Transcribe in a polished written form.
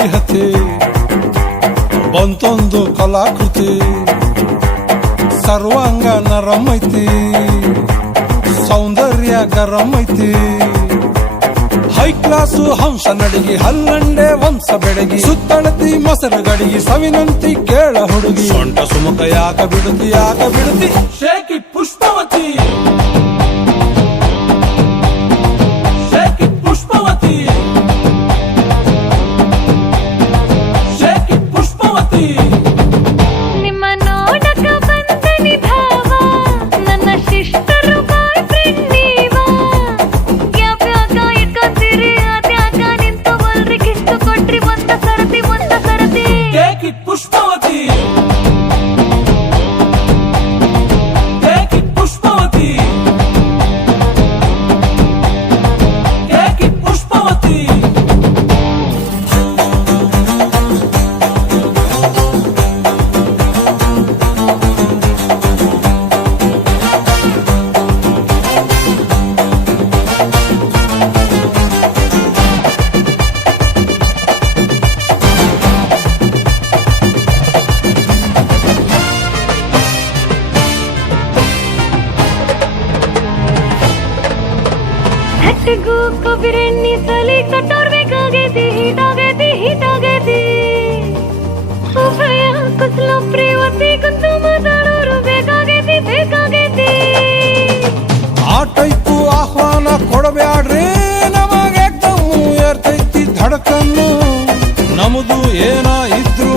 ನಡಿಹತಿ ಬಂತೊಂದು ಕಲಾಕೃತಿ ಸರ್ವಾಂಗ ನರಂ ಐತಿ ಸೌಂದರ್ಯ ಗರಂ ಐತಿ ಹೈ ಕ್ಲಾಸು ಹಂಸ ನಡಿಗೆ ಹಲ್ಲಂಡೆ ವಂಶ ಬೆಡಗಿ ಸುತ್ತಳತಿ ಮೊಸರು ಗಡಿಗೆ ಸವಿನಂತಿ ಕೇಳ ಹುಡುಗಿ ಸೊಂಟ ಸುಮುಖ ಯಾಕ ಬಿಡುತ್ತಿ ಶೇಕಿ ಪುಷ್ಪವತಿ ಕೊಬ್ಬಿರೆಣ್ಣಿ ಸಲಿ ಕಟ್ಟೋರ್ಬೇಕಾಗೈತಿ ಹೀಟಾಗೈತಿ ಉಭಯ ಕುಸಲ ಪ್ರೇವತಿ ಕುಂತು ಮಾತಾಡೋರು ಬೇಕಾಗೈತಿ ಆ ಟೈಪು ಆಹ್ವಾನ ಕೊಡಬ್ಯಾಡ್ರಿ ನಮಗೆ ಏರ್ತೈತಿ ಧಡಕನ್ನು ನಮ್ದು ಏನ ಇದ್ರು